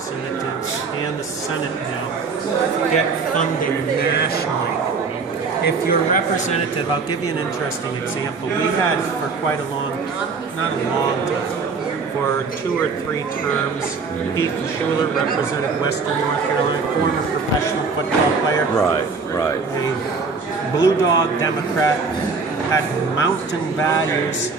representatives and the Senate now get funding nationally. If you're a representative, I'll give you an interesting example. We had for quite a long, not a long time, for 2 or 3 terms, Heath Schuler represented Western North Carolina, former professional football player. Right. A Blue Dog Democrat, had mountain values.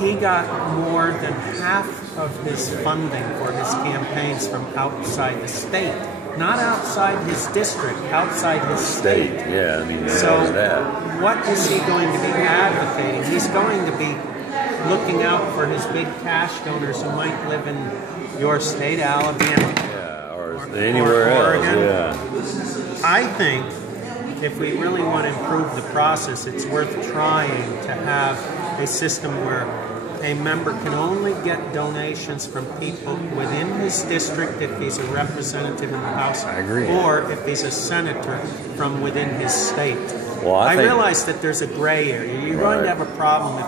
He got more than half of his funding for his campaigns from outside the state. Not outside his district, outside his state. Yeah, I mean, so that. What is he going to be advocating? He's going to be looking out for his big cash donors who might live in your state, Alabama, or anywhere else. Yeah. I think if we really want to improve the process, it's worth trying to have a system where a member can only get donations from people within his district if he's a representative in the House. I agree. Or if he's a senator from within his state. Well, I realize that there's a gray area. You're going to have a problem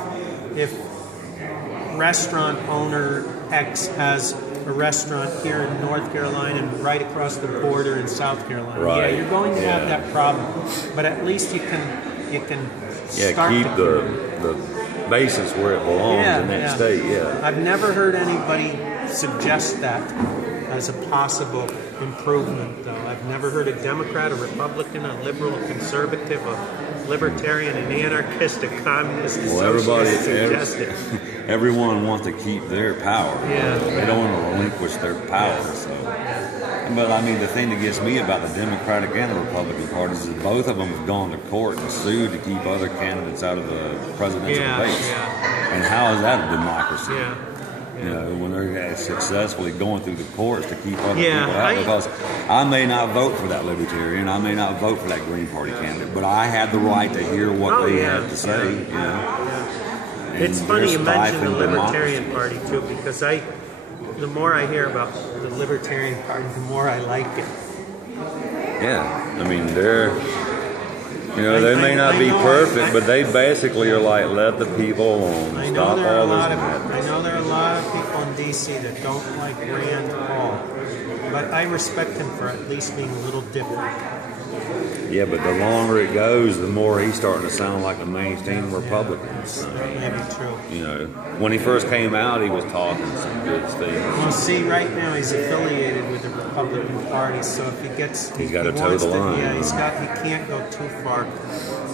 if restaurant owner X has a restaurant here in North Carolina and right across the border in South Carolina. Right. Yeah, you're going to have that problem. But at least you can start keep to the basis where it belongs in that state. Yeah. I've never heard anybody suggest that as a possible improvement, though. I've never heard a Democrat, a Republican, a liberal, a conservative, a libertarian, an anarchist, a communist, suggest it. Everyone wants to keep their power. Yeah. They don't want to relinquish their power. So. But I mean, the thing that gets me about the Democratic and the Republican parties is both of them have gone to court and sued to keep other candidates out of the presidential debates. And how is that a democracy? You know, when they're successfully going through the courts to keep other people out. Because I may not vote for that Libertarian, I may not vote for that Green Party candidate, but I had the right to hear what they have to say. You know. It's funny you mention the Libertarian Party too, because the more I hear about the Libertarian Party, the more I like it. Yeah, I mean, they may not be perfect, but they basically are like, let the people alone. I know there are a lot of people in D.C. that don't like Rand Paul, but I respect him for at least being a little different. Yeah, but the longer it goes, the more he's starting to sound like a mainstream Republican. That may be true. You know, when he first came out, he was talking some good things. Well, see, right now he's affiliated with the Republican Party, so if he gets, he's got to toe the line. He can't go too far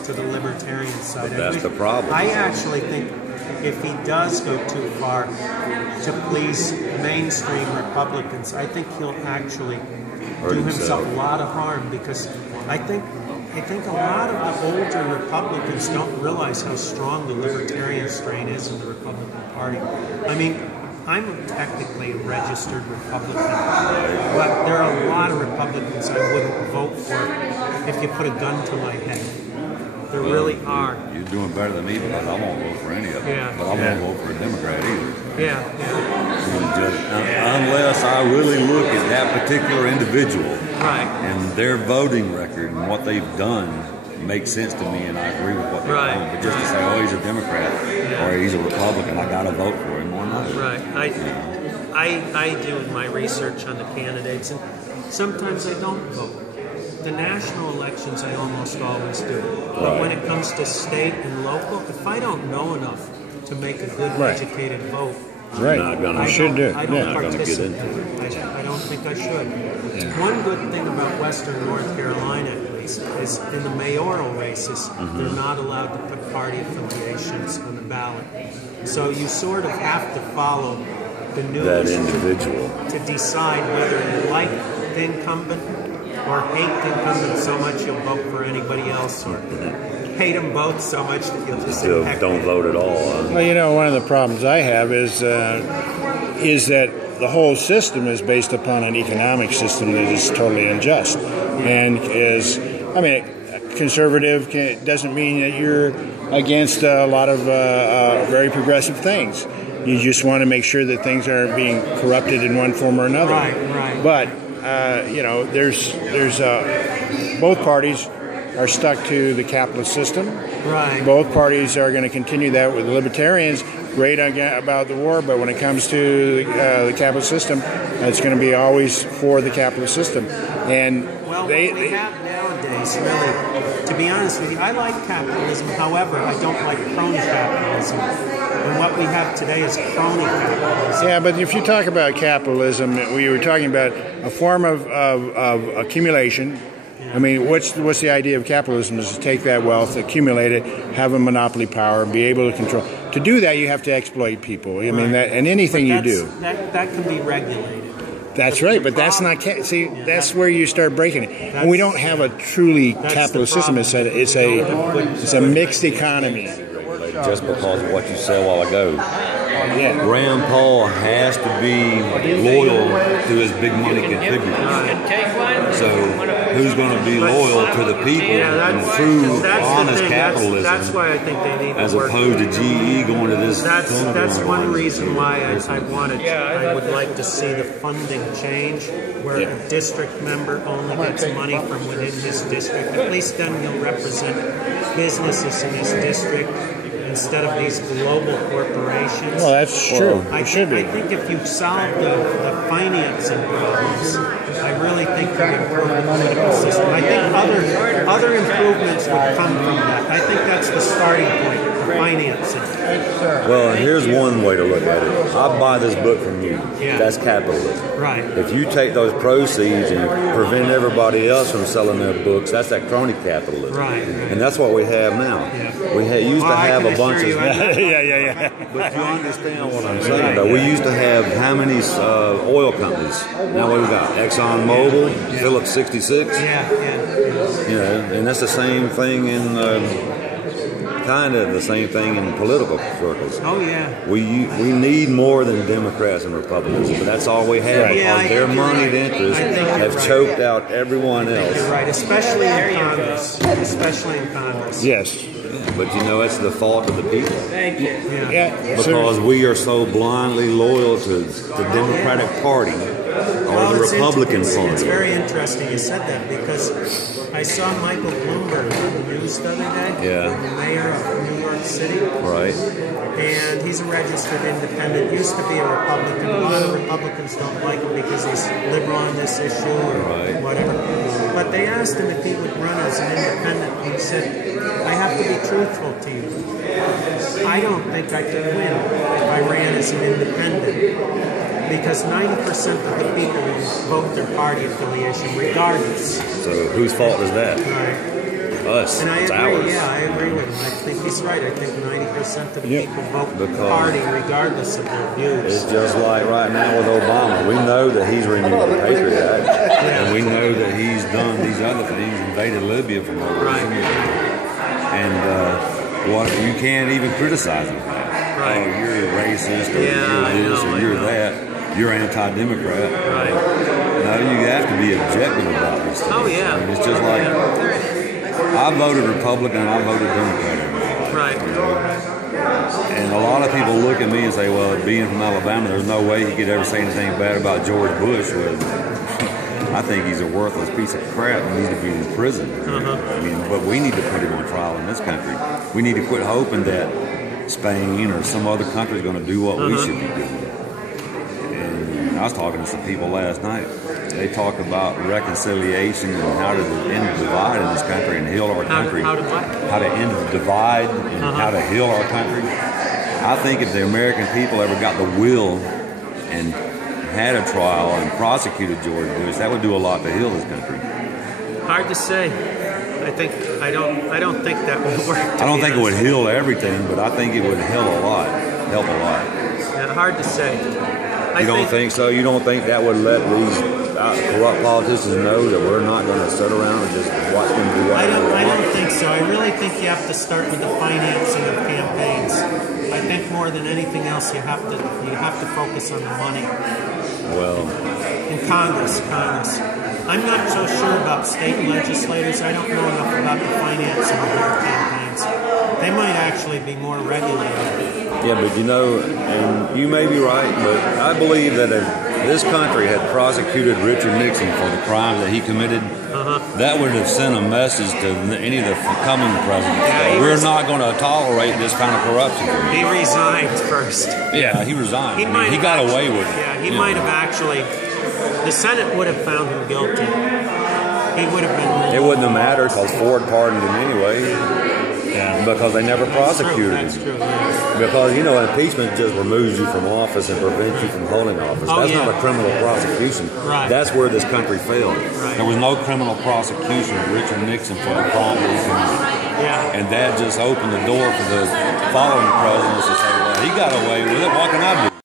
to the Libertarian side. But that's the problem. I actually think if he does go too far to please mainstream Republicans, I think he'll actually do himself a lot of harm, because I think a lot of the older Republicans don't realize how strong the libertarian strain is in the Republican Party. I mean, I'm technically a registered Republican, but there are a lot of Republicans I wouldn't vote for if you put a gun to my head. There really are. You're doing better than me, because I won't vote for any of them. But I won't vote for a Democrat either. Unless I really look at that particular individual and their voting record and what they've done makes sense to me, and I agree with what they're doing. But just to say, oh, he's a Democrat or he's a Republican, I got to vote for him or not. I do my research on the candidates, and sometimes I don't vote. The national elections I almost always do. But when it comes to state and local, if I don't know enough to make a good educated vote, I'm not going to I don't participate. I don't think I should. One good thing about Western North Carolina, at least, is in the mayoral races, they're not allowed to put party affiliations on the ballot. So you sort of have to follow the news that individual to decide whether you like the incumbent or hate the incumbent so much you'll vote for anybody else, or hate them both so much that you'll just don't vote at all. Well, you know, one of the problems I have is that the whole system is based upon an economic system that is totally unjust, and conservative doesn't mean that you're against a lot of very progressive things. You just want to make sure that things aren't being corrupted in one form or another. But there's both parties are stuck to the capitalist system. Both parties are going to continue that with the libertarians. great about the war, but when it comes to the capitalist system, it's going to be always for the capitalist system. And what we have nowadays, really, to be honest with you, I like capitalism. However, I don't like crony capitalism. And what we have today is crony capitalism. Yeah, but if you talk about capitalism, we were talking about a form of accumulation. I mean, what's the idea of capitalism? Is to take that wealth, accumulate it, have a monopoly power, and be able to control. To do that, you have to exploit people. I mean, that, and anything you do. That can be regulated. That's right, but that's not. See, that's where you start breaking it. And we don't have a truly capitalist system. It's a mixed economy. Just because of what you said a while ago. Yeah. Rand Paul has to be loyal to his big money contributors. So who's going to be loyal to the people and true, honest capitalism? That's why I think they need as opposed to GE going to this. That's one reason why I would like to see the funding change, where a district member only gets money from within his district. At least then he'll represent businesses in his district, instead of these global corporations. Well, that's true. I think if you solve the financing problems, I really think you improve the political system. I think other improvements would come from that. I think that's the starting point, the financing. Well, here's one way to look at it. I buy this book from you. Yeah. That's capitalism. Right. If you take those proceeds and prevent everybody else from selling their books, that's that crony capitalism. Right. And that's what we have now. Yeah. We used to have a bunch of... Yeah. But you understand what I'm saying, though. We used to have how many oil companies? Now we've got ExxonMobil, Phillips 66. Yeah. You know, and that's the same thing in... kind of the same thing in political circles. Oh, yeah. We need more than Democrats and Republicans, but that's all we have because their moneyed interests have choked out everyone else. You're right, especially in Congress. Yes. But you know, it's the fault of the people. Thank you. Yeah. Because we are so blindly loyal to the Democratic Party or the Republican Party. It's very interesting you said that, because I saw Michael Bloomberg on the news the other day. Yeah. The mayor of New York City. Right. And he's a registered independent. Used to be a Republican. A lot of Republicans don't like him because he's liberal on this issue or whatever. But they asked him if he would run as an independent. And he said, I have to be truthful to you. I don't think I could win if I ran as an independent. Because 90% of the people will vote their party affiliation regardless. So whose fault is that? Right. Us. And I it's agree, ours. I agree with him. I think he's right. I think 90% of the people vote the party regardless of their views. It's just like right now with Obama. We know that he's renewed the Patriot Act. And we know that he's done these other things, invaded Libya from over And you can't even criticize him. Right. Oh, you're racist, or you're this, or you're that. You're anti-democrat. Right. No, you have to be objective about these things. Oh, yeah. I mean, it's just like, I voted Republican and I voted Democrat. Right. And a lot of people look at me and say, well, being from Alabama, there's no way he could ever say anything bad about George Bush. I think he's a worthless piece of crap and needs to be in prison. I mean, but we need to put him on trial in this country. We need to quit hoping that Spain or some other country is going to do what we should be doing. I was talking to some people last night. They talk about reconciliation and how to end the divide in this country and heal our country. How to what? How to end the divide and how to heal our country. I think if the American people ever got the will and had a trial and prosecuted George Bush, that would do a lot to heal this country. Hard to say. I don't think that would work. I don't think it would heal everything, but I think it would help a lot. Yeah, hard to say. You don't think so? You don't think that would let these corrupt politicians know that we're not going to sit around and just watch them do what they want? I don't think so. I really think you have to start with the financing of campaigns. I think more than anything else, you have to focus on the money. Well, in Congress. I'm not so sure about state legislators. I don't know enough about the financing of their campaigns. They might actually be more regulated. Yeah, but you know, and you may be right, but I believe that if this country had prosecuted Richard Nixon for the crimes that he committed, that would have sent a message to any of the coming presidents. Yeah, we're not going to tolerate this kind of corruption. He resigned first. Yeah, he resigned. He got away with it. Yeah, he might have actually. The Senate would have found him guilty. He would have been. It wouldn't have mattered because Ford pardoned him anyway. Yeah. Because they never prosecuted him. That's true. Yeah. Because, impeachment just removes you from office and prevents you from holding office. That's not a criminal prosecution. Right. That's where this country failed. Right. There was no criminal prosecution of Richard Nixon for the crime that he committed. Yeah. And that just opened the door for the following presidents to say, well, he got away with it. What can I do?